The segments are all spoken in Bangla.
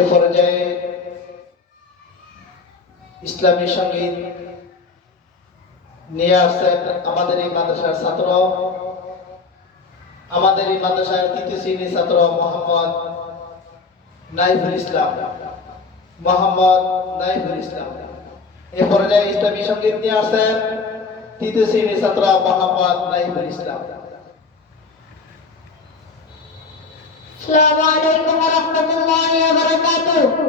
এ পর্যায়ে ইসলামী সঙ্গীত নিয়ে আসছেন আমাদের এই মাদ্রাসার ছাত্র, আমাদের এই মাদ্রাসার তৃতীয় শ্রেণীর ছাত্র মোহাম্মদ নাইফুল ইসলাম। এ পর্যায়ে ইসলামী সঙ্গীত নিয়ে আসছেন তৃতীয় শ্রেণীর ছাত্র মোহাম্মদ নাইফুল ইসলাম। আসসালামু আলাইকুম ওয়া রাহমাতুল্লাহি ওয়া বারাকাতুহু।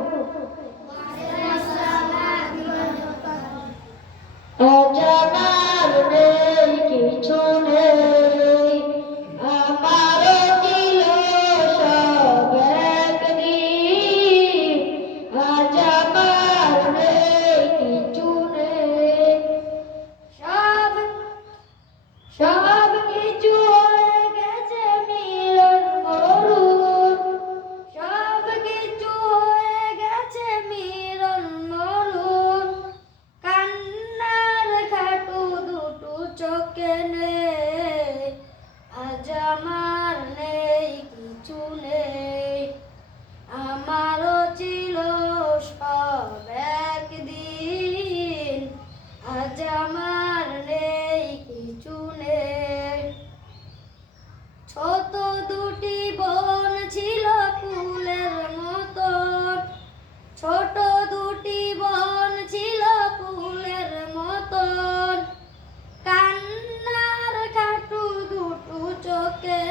আজ আমার নেই কিছু নেই, আমার ছিল সব একদিন। আজ আমার নেই কিছু নেই, সব সব কিছু হয়ে গেছে মিলন মরুর, সব কিছু হয়ে গেছে মিলন মরুর। কান্নার খাটু দুটো চোখে নেই, আজ আমার নেই কিছু নেই, আমারও ছিল সব একদিন। আজ আমার নেই কিছু নেই। ছোট দুটি বোন ছিল ফুলের মতন, ছোট দুটি বোন ছিল ফুলের মতন। কান্নার খাটু দুটো চোখে